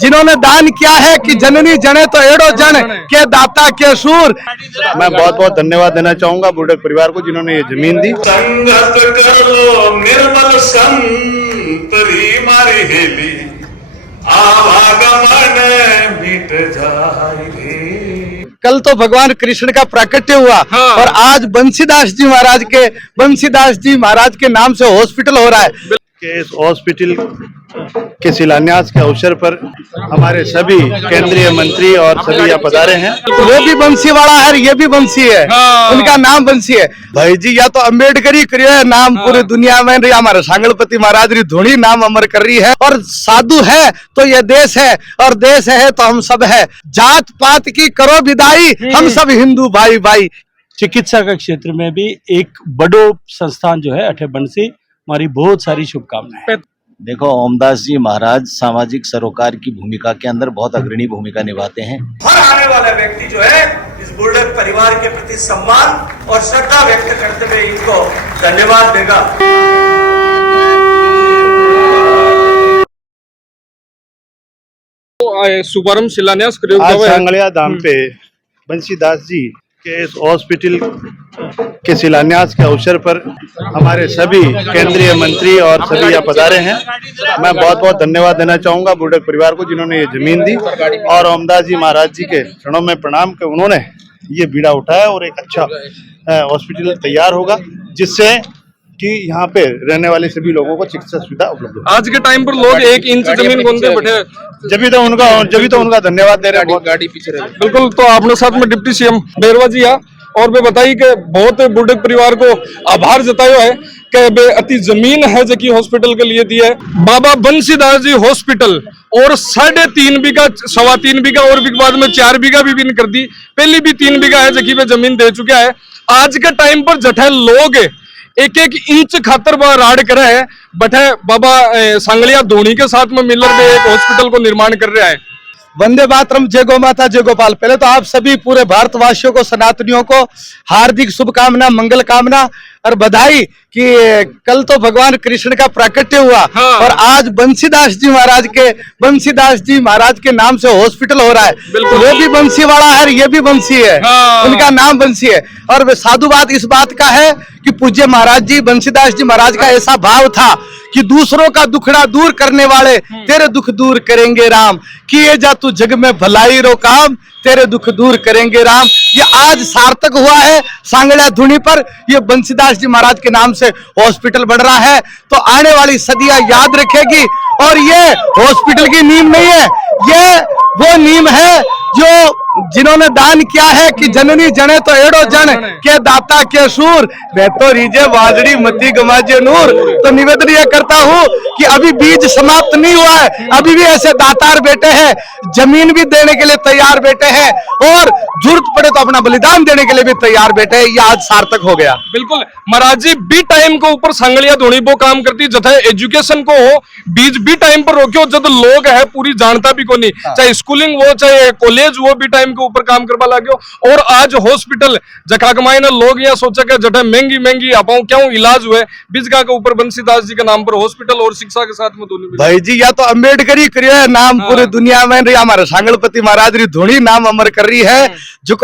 जिन्होंने दान किया है कि जननी जने तो एड़ो जन के दाता के सूर। मैं बहुत बहुत धन्यवाद देना चाहूंगा बुर्डक परिवार को जिन्होंने ये जमीन दी। संगत कर लो निर्मल संतरी मारी हेली आवागमन मिट जाए रे। कल तो भगवान कृष्ण का प्राकट्य हुआ और आज बंसीदास जी महाराज के नाम से हॉस्पिटल हो रहा है। के इस हॉस्पिटल के शिलान्यास के अवसर पर हमारे सभी केंद्रीय मंत्री और सभी यहाँ पधारे हैं। वो भी बंसी वाला है, ये भी बंसी है, उनका नाम बंसी है। भाई जी या तो अम्बेडकर ही करियो है नाम पूरी दुनिया में, हमारे सांगलपति महाराज री धुनी नाम अमर कर रही है। और साधु है तो ये देश है और देश है तो हम सब है। जात पात की करो विदाई, हम सब हिंदू भाई भाई। चिकित्सा का क्षेत्र में भी एक बड़ो संस्थान जो है अठे बंसी, हमारी बहुत सारी शुभकामनाएं। देखो ओमदास जी महाराज सामाजिक सरोकार की भूमिका के अंदर बहुत अग्रणी भूमिका निभाते हैं। हर आने वाला व्यक्ति जो है इस बुर्डक परिवार के प्रति सम्मान और श्रद्धा व्यक्त करते हुए इनको धन्यवाद देगा। शुभारंभ शिलान्यास आज सांगलिया धाम पे बंसीदास जी के इस हॉस्पिटल के शिलान्यास के अवसर पर हमारे सभी केंद्रीय मंत्री और सभी यहाँ पधारे हैं। मैं बहुत बहुत धन्यवाद देना चाहूंगा बुर्डक परिवार को जिन्होंने ये जमीन दी और ओमदास जी महाराज जी के चरणों में प्रणाम के उन्होंने ये बीड़ा उठाया और एक अच्छा हॉस्पिटल तैयार होगा जिससे कि यहाँ पे रहने वाले सभी लोगों को चिकित्सा सुविधा उपलब्ध हो। आज के टाइम पर लोग 1 इंच जमीन गोंदे बैठे, जब तो उनका धन्यवाद दे रहे हैं। गाड़ी पीछे रहे बिल्कुल। तो आपने साथ में डिप्टी सीएम बैरवा जी आ और वे बताई कि बहुत बुर्डक परिवार को आभार जतायो है कि वे अति जमीन है जो कि हॉस्पिटल के लिए दी है। बाबा बंसीदास जी हॉस्पिटल और 3.5 बीघा 3.25 बीघा और भी बाद में 4 बीघा भी बिन कर दी। पहली भी 3 बीघा है जो कि वे जमीन दे चुका है। आज के टाइम पर जठे लोग 1-1 इंच खातर वह राड करे है बठे बाबा सांगलिया धोनी के साथ में मिलकर वे एक हॉस्पिटल को निर्माण कर रहा है। वंदे मातरम, जय गौ माता, जय गोपाल। पहले तो आप सभी पूरे भारतवासियों को, सनातनियों को हार्दिक शुभकामना, मंगल कामना और बधाई कि कल तो भगवान कृष्ण का प्राकट्य हुआ और आज बंसीदास जी महाराज के नाम से हॉस्पिटल हो रहा है। वो भी बंसी वाला है, ये भी बंसी है, उनका नाम बंसी है। और वे साधुवाद इस बात का है कि पूज्य महाराज जी बंसीदास जी महाराज का ऐसा भाव था कि दूसरों का दुखड़ा दूर करने वाले तेरे दुख दूर करेंगे राम, किए जा तू जग में भलाई रो काम, तेरे दुख दूर करेंगे राम। ये आज सार्थक हुआ है सांगलिया धुनी पर, ये बंसीदास जी महाराज के नाम से हॉस्पिटल बन रहा है। तो आने वाली सदियां याद रखेगी। और ये हॉस्पिटल की नींव नहीं है, ये वो नींव है जो जिन्होंने दान किया है कि जननी जने तो एड़ो जन के दाता के सूर, मैं तो रीजे वाजड़ी मती गमाजे नूर। तो निवेदन यह करता हूँ कि अभी बीज समाप्त नहीं हुआ है, अभी भी ऐसे दातार बेटे हैं, जमीन भी देने के लिए तैयार बेटे हैं और जरूरत पड़े तो अपना बलिदान देने के लिए भी तैयार बेटे हैं। ये आज सार्थक हो गया। बिल्कुल महाराज जी बी टाइम के ऊपर सांगलिया धोनी वो काम करती जथा एजुकेशन को हो बीज बी टाइम पर रोक्यो जब लोग है पूरी जानता भी को नहीं, चाहे स्कूलिंग वो चाहे कॉलेज वो बी टाइम के ऊपर काम करवा लाग्यो। और आज हॉस्पिटल जखा कमाई ना लोग यहाँ सोचा कि जठे महंगी आपाओ क्यों इलाज हुए बिजगा के ऊपर बंसीदास जी के नाम पर हॉस्पिटल और शिक्षा के साथ में दोनों। भाई जी या तो अम्बेडकर ही करियो है नाम पूरी दुनिया में, हमारे सांगलपति महाराज री धुनी नाम अमर कर रही है। जो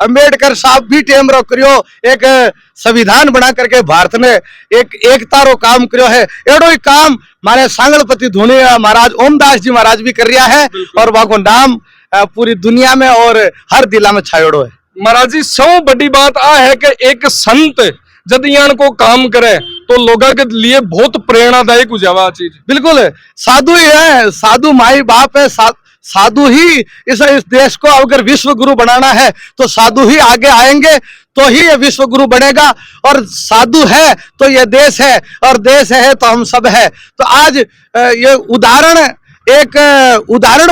अम्बेडकर साहब भी टेम रो करियो, एक संविधान बना करके भारत ने एक एकता रो काम करियो है। एडो ही काम हमारे सांगलपति धुनी महाराज ओमदास जी महाराज भी कर रहा है और वहां को नाम पूरी दुनिया में और हर जिला में छायोड़ो है। महाराज जी सब बड़ी बात आ है कि एक संत जब यान को काम करे तो लोगों के लिए बहुत प्रेरणादायक हो जावा चीज। बिल्कुल साधु ही है, साधु माई बाप है, साधु ही इस देश को अगर विश्व गुरु बनाना है तो साधु ही आगे आएंगे तो ही ये विश्व गुरु बनेगा। और साधु है तो ये देश है और देश है तो हम सब है। तो आज ये उदाहरण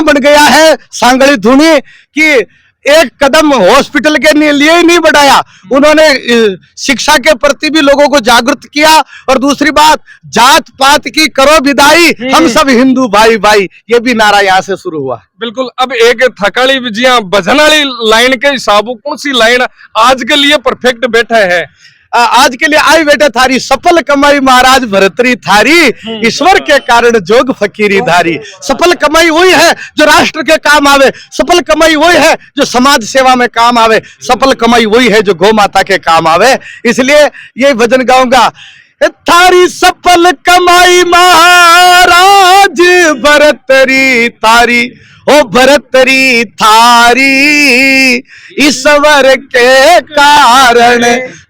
बन गया है सांगली धुनी कि एक कदम हॉस्पिटल के लिए ही नहीं बढ़ाया, उन्होंने शिक्षा के प्रति भी लोगों को जागरूक किया। और दूसरी बात, जात पात की करो विदाई, हम सब हिंदू भाई भाई, ये भी नारा यहाँ से शुरू हुआ। बिल्कुल। अब एक थकाली विजया भजन वाली लाइन के हिसाब कौन सी लाइन आज के लिए परफेक्ट बैठा है? आज के लिए आई बेटे थारी सफल कमाई महाराज भरतरी थारी, ईश्वर के कारण जोग फकीरी धारी। सफल कमाई वही है जो राष्ट्र के काम आवे, सफल कमाई वही है जो समाज सेवा में काम आवे, सफल कमाई वही है जो गौ माता के काम आवे। इसलिए ये भजन गाऊंगा, थारी सफल कमाई महाराज भरतरी थारी, ओ भरतरी थारी, ईश्वर के कारण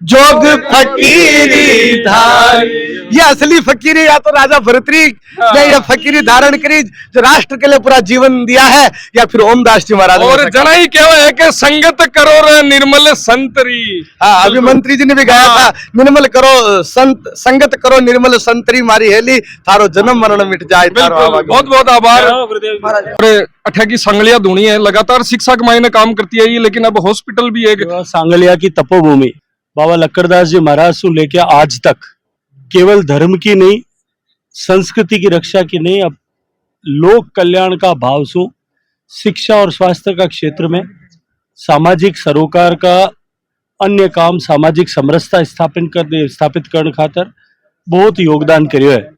जोग फकीरी धारी। ये असली फकीरी या तो राजा भरतरी ने यह फकीरी धारण करी जो राष्ट्र के लिए पूरा जीवन दिया है, या फिर ओमदास जी महाराज। और जना ही क्या है कि संगत करो रे निर्मल संतरी। हाँ, अभी मंत्री जी ने भी गाया था, निर्मल करो संत संगत करो निर्मल संतरी मारी हेली, थारो जन्म मरण मिट जाए। बहुत बहुत आभार। अठा की सांगलिया धुनी है, लगातार शिक्षा कमाई में काम करती है ये, लेकिन अब हॉस्पिटल भी एक सांगलिया की तपोभूमि बाबा लक्कड़दास जी महाराज से लेके आज तक केवल धर्म की नहीं, संस्कृति की रक्षा की नहीं, अब लोक कल्याण का भाव सु शिक्षा और स्वास्थ्य का क्षेत्र में सामाजिक सरोकार का अन्य काम, सामाजिक समरसता स्थापित करने खातर बहुत योगदान करियो है।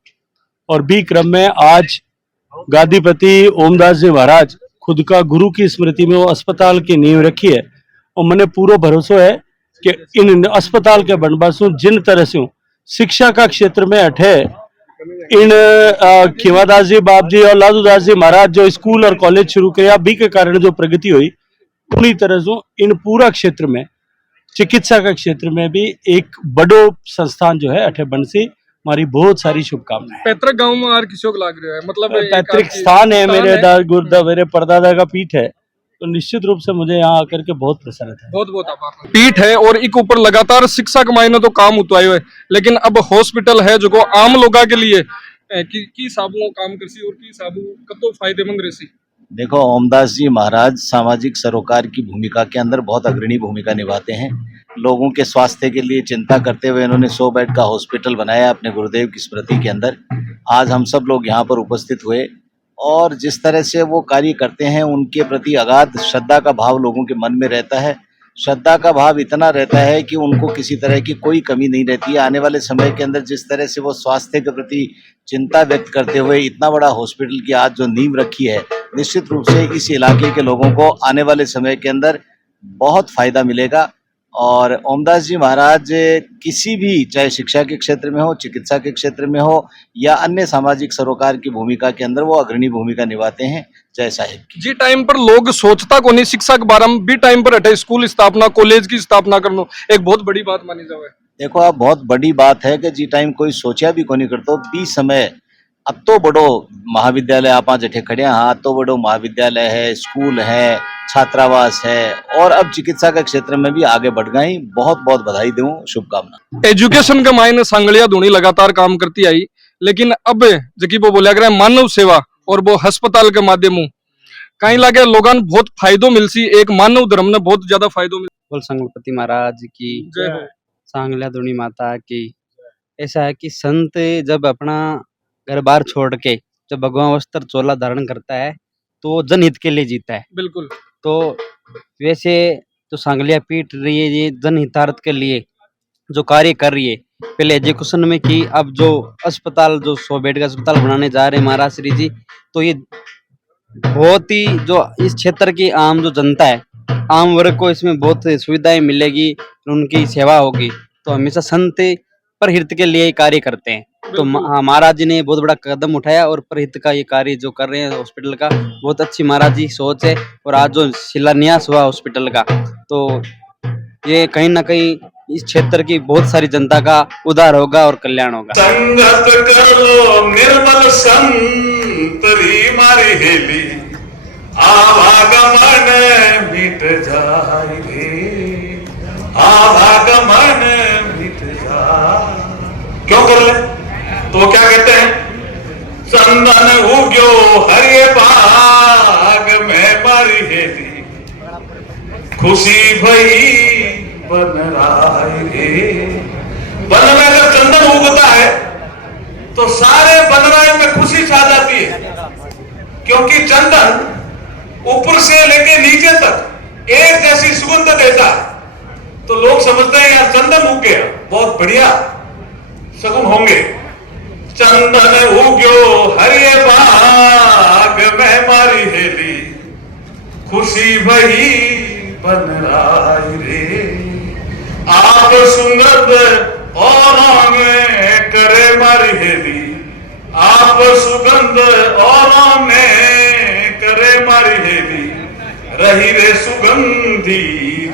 और बी क्रम में आज गादीपति ओमदास जी महाराज खुद का गुरु की स्मृति में वो अस्पताल की नींव रखी है, और मैंने पूरा भरोसा है कि इन अस्पताल के बनबासों जिन तरह से शिक्षा का क्षेत्र में अठे इन खीमादास जी बाप जी और लादू दास जी महाराज जो स्कूल और कॉलेज शुरू किया, बी के कारण जो प्रगति हुई, उन्हीं तरह से इन पूरा क्षेत्र में चिकित्सा का क्षेत्र में भी एक बड़ो संस्थान जो है अठे बंसी। हमारी बहुत सारी शुभकामनाएं। पैतृक गांव में आर किशोक लाग रहा है, मतलब पैतृक स्थान है, मेरे परदादा का पीठ है, तो निश्चित रूप से मुझे यहाँ आकर के बहुत प्रसन्नता है। बहुत बहुत आभार। पीठ है और एक ऊपर लगातार शिक्षा कमाई ने तो काम उतवाए हुए, लेकिन अब हॉस्पिटल है जो आम लोगों के लिए की साबु काम करसी और की साबु कतो फायदेमंद रहसी। देखो, ओमदास जी महाराज सामाजिक सरोकार की भूमिका के अंदर बहुत अग्रणी भूमिका निभाते हैं। लोगों के स्वास्थ्य के लिए चिंता करते हुए इन्होंने 100 बेड का हॉस्पिटल बनाया अपने गुरुदेव की स्मृति के अंदर। आज हम सब लोग यहाँ पर उपस्थित हुए और जिस तरह से वो कार्य करते हैं उनके प्रति अगाध श्रद्धा का भाव लोगों के मन में रहता है। श्रद्धा का भाव इतना रहता है कि उनको किसी तरह की कोई कमी नहीं रहती है। आने वाले समय के अंदर जिस तरह से वो स्वास्थ्य के प्रति चिंता व्यक्त करते हुए इतना बड़ा हॉस्पिटल की आज जो नींव रखी है, निश्चित रूप से इस इलाके के लोगों को आने वाले समय के अंदर बहुत फायदा मिलेगा। और ओमदास जी महाराज किसी भी, चाहे शिक्षा के क्षेत्र में हो, चिकित्सा के क्षेत्र में हो या अन्य सामाजिक सरोकार की भूमिका के अंदर वो अग्रणी भूमिका निभाते हैं। जय साहिब की। जी टाइम पर लोग सोचता को नहीं शिक्षा के बारे में, भी टाइम पर हटे स्कूल स्थापना, कॉलेज की स्थापना करना एक बहुत बड़ी बात मानी जाए। देखो, अब बहुत बड़ी बात है कि जी टाइम कोई सोचा भी को नहीं करतो, बी समय अब तो बड़ो महाविद्यालय आप जठे खड़े, हाँ तो बड़ो महाविद्यालय है, स्कूल है, छात्रावास है, और अब चिकित्सा के क्षेत्र में भी आगे बढ़ गई। बहुत बहुत बधाई दूं, शुभकामना। एजुकेशन का मायने सांगलिया धुनी लगातार काम करती आई, लेकिन अब जबकि वो बोला गया मानव सेवा और वो अस्पताल के माध्यम कहीं लगे लोगों ने बहुत फायदो मिलसी, एक मानव धर्म ने बहुत ज्यादा फायदो मिल। बोल संगपति महाराज की जय हो। सांगलिया धुनी माता की। ऐसा है कि संत जब अपना घर बार छोड़ के जब भगवान वस्त्र चोला धारण करता है तो जनहित के लिए जीता है। बिल्कुल। तो वैसे जो सांगलिया पीठ रही है ये जनहितार्थ के लिए जो कार्य कर रही है, पहले एजुकेशन में की, अब जो अस्पताल, जो 100 बेड का अस्पताल बनाने जा रहे हैं महाराज श्री जी, तो ये बहुत ही जो इस क्षेत्र की आम जो जनता है, आम वर्ग को इसमें बहुत सुविधाएं मिलेगी, उनकी सेवा होगी। तो हमेशा संत परहित के लिए कार्य करते हैं। तो महाराज जी ने बहुत बड़ा कदम उठाया और परहित का ये कार्य जो कर रहे हैं हॉस्पिटल का, बहुत अच्छी महाराज जी सोच है। और आज जो शिलान्यास हुआ हॉस्पिटल का, तो ये कहीं ना कहीं इस क्षेत्र की बहुत सारी जनता का उद्धार होगा और कल्याण होगा। संगत करो निर्मल संतरी मारी हेली, आवागमन मिट जाए रे, आवागमन मिट जाए। क्यों कर ले? तो क्या कहते हैं? चंदन उग्यो हरे बाग में मारी हेली, खुशी भई बन राय रे। वन में अगर चंदन उगता है तो सारे बनराय में खुशी छा जाती है, क्योंकि चंदन ऊपर से लेके नीचे तक एक जैसी सुगंध देता है। तो लोग समझते हैं यार चंदन उग गया, बहुत बढ़िया शगुन होंगे। चंदन उग्यो हरिये बाग में मारी हेली, खुशी भई बनराई रे। आप सुगंध और में करे मारी हेली, आप सुगंध और में करे मारी हेली। रही रे सुगंधी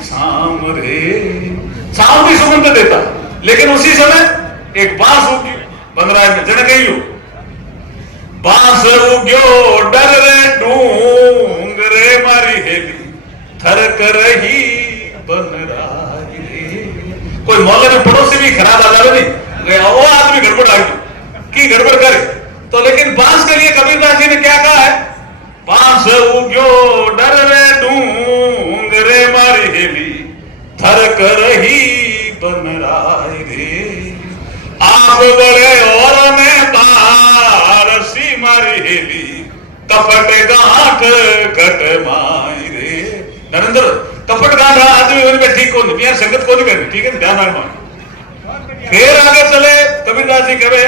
शाम रे। शाम भी सुगंध देता, लेकिन उसी समय एक बांस उग्यो बनराय में जन गई हो। बांस उग्यो डर रे ढूंग रे मारी हेली, थर कर ही बनराय रे। कोई मौके में पड़ोसी भी खराब आ जावे नहीं, वो आदमी गड़बड़ आ गई की गड़बड़ करे तो। लेकिन बांस के लिए कबीरदास जी ने क्या कहा है? बांस उग्यो डर रे ढूंग रे मारी हेली, थर कर ही बनराय रे। आप बड़े और में बारसी मारी हेली, कपट गांठ घट माई रे। नरेंद्र कपट गांठ आदमी उनमें ठीक को नहीं, संगत को नहीं करनी, ठीक है ध्यान रखना। फिर आगे चले कबीरदास जी कहे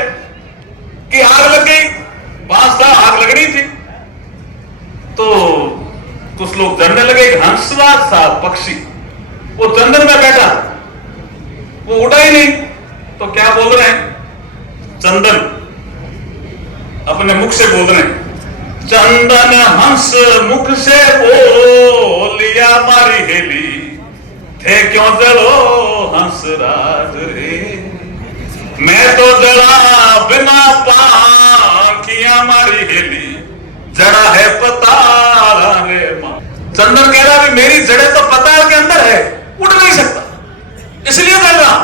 कि आग लग गई, बांस था आग लगनी थी, तो कुछ लोग जानने लगे कि हंसराज था पक्षी, वो चंदन में बैठा, वो उड़ा ही नहीं, तो क्या बोल रहे हैं? चंदन अपने मुख से बोल रहे हैं, चंदन हंस मुख से बोलिया मारी हेली, थे क्यों जलो हंसराज रे। मैं तो जड़ा बिना पाखियां मारी हेली, जड़ा है पताल रे मां। चंदन कह रहा है मेरी जड़ें तो पताल के अंदर है, उड़ नहीं सकता, इसलिए कर रहा।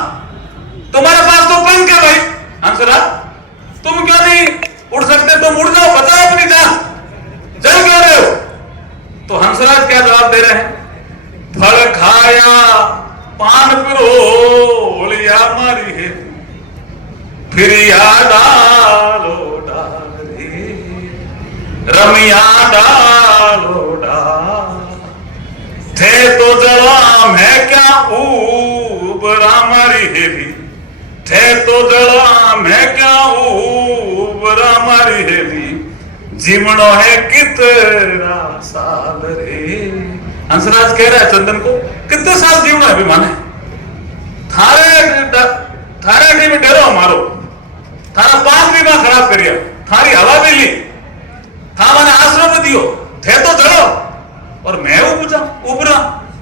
तुम्हारे पास तो पंख है भाई हंसराज, तुम क्यों नहीं उड़ सकते? तुम उड़ जाओ, बचाओ अपनी जान, जल क्यों रहे हो? तो हंसराज क्या जवाब दे रहे हैं? फल खाया पान पिरोलिया मारी है, फिर याद डालो डाल रे, रमिया डालो डाल। थे तो जला मैं क्या ऊबरा मारी हेली, थे तो जला मैं क्या ऊबरा मारी हेली। जीवनो है कितना साल रे। हंसराज कह रहा है चंदन को, कितने साल जीवना है अभिमान है? थारे में डरो मारो, थारा पाप भी मैं खराब करिया, थारी हवा भी ली, था मैंने आश्रम दियो, थे तो जड़ो और मैं उबरा,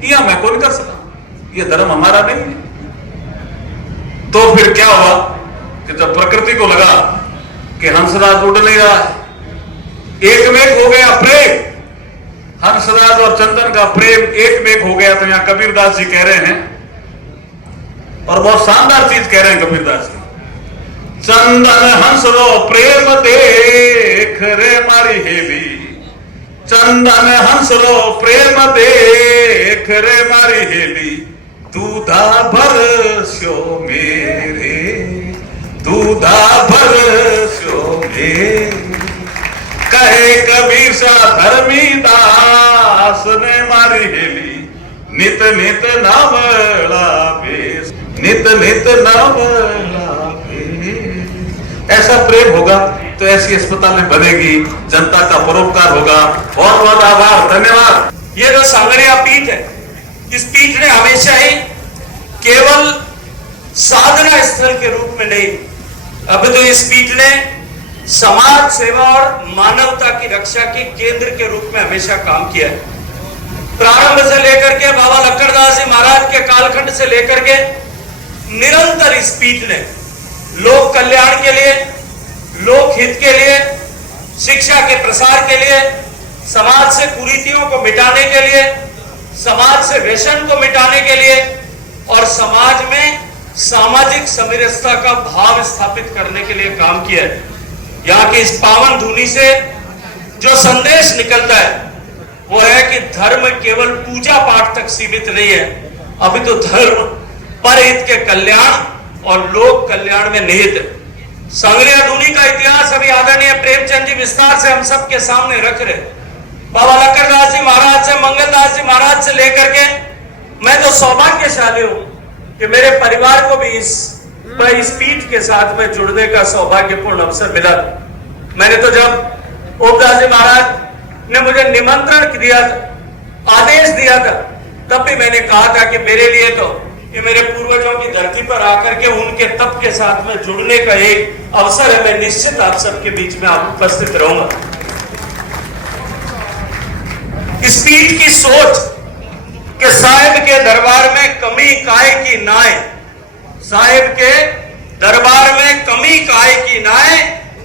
या मैं कौन कर सका? ये धर्म हमारा नहीं है। तो फिर क्या हुआ कि जब प्रकृति को लगा कि हंसराज उड़ नहीं रहा है, एक में हो गया प्रेम, हंसराज और चंदन का प्रेम एक में हो गया। तो यहां कबीरदास जी कह रहे हैं, और बहुत शानदार चीज कह रहे हैं कबीरदास जी, चंदन हंसरो प्रेम देख रे मारी हेली, चंदन हंसरो प्रेम देख रे मारी हेली। दूधा भरस्यो मेरे, दूधा भरस्यो मेरे। कहे कबीर सा धर्मी दास ने मारी हेली, नित नित नावला बेस, नित नित नावला बेस। ऐसा प्रेम होगा तो ऐसी अस्पतालें बनेगी, जनता का परोपकार होगा। बहुत बहुत आभार, धन्यवाद। ये जो सांगड़िया पीठ है, इस पीठ ने हमेशा ही केवल साधना स्थल के रूप में नहीं, अब तो इस पीठ ने समाज सेवा और मानवता की रक्षा के केंद्र के रूप में हमेशा काम किया है। प्रारंभ से लेकर के बाबा लक्कड़दास जी महाराज के कालखंड से लेकर के निरंतर इस पीठ ने लोक कल्याण के लिए, लोक हित के लिए, शिक्षा के प्रसार के लिए, समाज से कुरीतियों को मिटाने के लिए, समाज से व्यसन को मिटाने के लिए और समाज में सामाजिक समरसता का भाव स्थापित करने के लिए काम किया है। यहाँ की इस पावन धुनी से जो संदेश निकलता है वो है कि धर्म केवल पूजा पाठ तक सीमित नहीं है, अभी तो धर्म परहित के कल्याण और लोक कल्याण में निहित है। सांगड़िया धुनी का इतिहास अभी आदरणीय प्रेमचंद जी विस्तार से हम सबके सामने रख रहे। बाबा लक्कड़दास जी महाराज से, मंगलदास जी महाराज से लेकर के मैं तो सौभाग्यशाली हूं कि मेरे परिवार को भी इस पीठ के साथ में जुड़ने का सौभाग्यपूर्ण अवसर मिला। मैंने तो जब ओमदास जी महाराज ने मुझे निमंत्रण दिया था, आदेश दिया था, तब भी मैंने कहा था कि मेरे लिए तो ये मेरे पूर्वजों की धरती पर आकर के उनके तप के साथ में जुड़ने का एक अवसर है। मैं निश्चित आप सबके बीच में उपस्थित रहूंगा। इस पीठ की सोच कि साहिब के दरबार में कमी काय की नाय, साहिब के दरबार में कमी काय की नाय,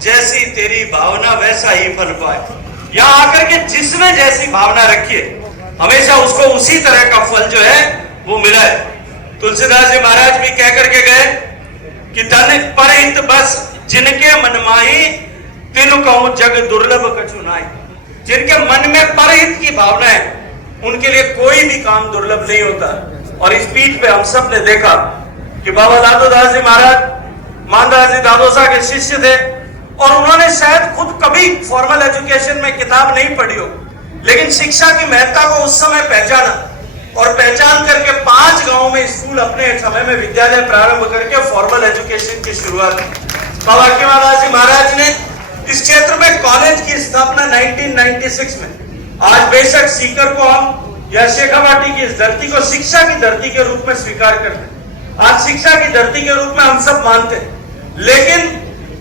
जैसी तेरी भावना वैसा ही फल पाए। यहां आकर के जिसने जैसी भावना रखी है, हमेशा उसको उसी तरह का फल जो है वो मिला है। तुलसीदास जी महाराज भी कह करके गए कि धन परहित बस जिनके मन माही, तिन कहूं जग दुर्लभ कछु नाई। जिनके मन में परहित की भावना है, उनके लिए कोई भी काम दुर्लभ नहीं होता। और इस पीठ पे हम सब ने देखा कि बाबा दादोदास जी महाराज मानदास जी दादोसा के शिष्य थे, और उन्होंने शायद खुद कभी फॉर्मल एजुकेशन में किताब नहीं पढ़ी हो, लेकिन शिक्षा की महत्ता को उस समय पहचाना, और पहचान करके 5 गांवों में स्कूल अपने समय में विद्यालय प्रारंभ करके फॉर्मल एजुकेशन की शुरुआत की। बाबा कीमादास जी महाराज ने इस क्षेत्र में कॉलेज की स्थापना 1996 में। आज बेशक सीकर को हम या शेखावाटी की इस धरती को शिक्षा की धरती के रूप में स्वीकार करते हैं, आज शिक्षा की धरती के रूप में हम सब मानते हैं, लेकिन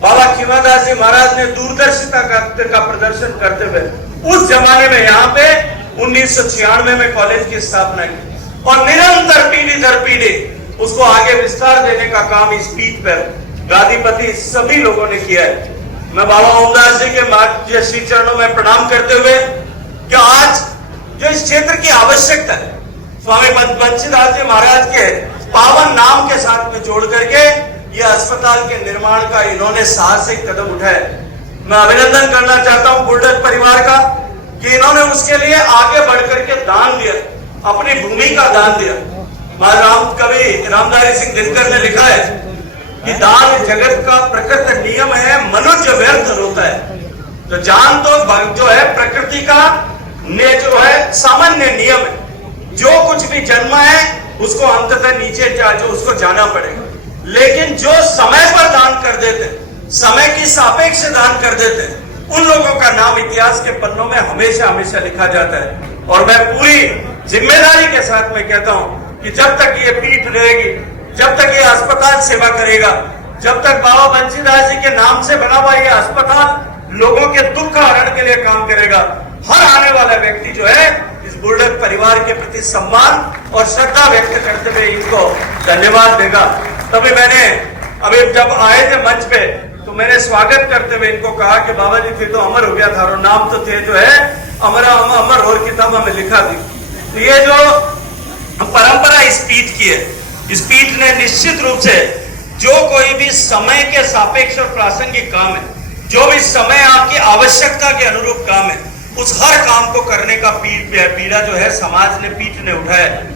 बाबा कीमादास जी महाराज ने दूरदर्शिता का प्रदर्शन करते हुए उस जमाने में यहाँ पे 1996 में कॉलेज की स्थापना की, और निरंतर पीढ़ी दर पीढ़ी उसको आगे विस्तार देने का काम इस पीठ पर गादीपति सभी लोगों ने किया है। मैं बाबा ओमदास जी के श्री चरणों में प्रणाम करते हुए कि आज जो इस क्षेत्र की आवश्यकता है, स्वामी बंशीदास जी महाराज के पावन नाम के साथ में जोड़ करके यह अस्पताल के निर्माण का इन्होंने साहसिक कदम उठाया। मैं अभिनंदन करना चाहता हूं बुर्डक परिवार का कि इन्होंने उसके लिए आगे बढ़कर के दान दिया, अपनी भूमि का दान दिया। कवि रामधारी सिंह दिनकर ने लिखा है कि दान जगत का प्रकृत नियम है, मनुष्य व्यर्थ होता है। तो जान तो जो है प्रकृति का जो है सामान्य नियम है, जो कुछ भी जन्मा है उसको अंततः नीचे जो उसको जाना पड़ेगा, लेकिन जो समय पर दान कर देते, समय की सापेक्ष दान कर देते, उन लोगों का नाम इतिहास के पन्नों में हमेशा हमेशा लिखा जाता है। और मैं पूरी जिम्मेदारी के साथ में कहता हूं कि जब तक ये पीठ रहेगी, जब तक ये अस्पताल सेवा करेगा, जब तक बाबा बंशीदास जी के नाम से बना हुआ ये अस्पताल लोगों के दुख हरण के लिए काम करेगा, हर आने वाला व्यक्ति जो है इस बुर्डक परिवार के प्रति सम्मान और श्रद्धा व्यक्त करते हुए इनको धन्यवाद देगा। तभी मैंने अभी जब आए थे मंच पे तो मैंने स्वागत करते हुए इनको कहा कि बाबा जी थे तो अमर हो गया था, और नाम तो थे जो है अमर और किताबों में लिखा थी। तो ये जो परंपरा इस पीठ की है, इस पीठ ने निश्चित रूप से जो कोई भी समय के सापेक्ष और प्रासंगिक काम है, जो भी समय आपकी आवश्यकता के अनुरूप काम है, उस हर काम को करने का पीड़ा जो है समाज ने पीठ ने उठाया।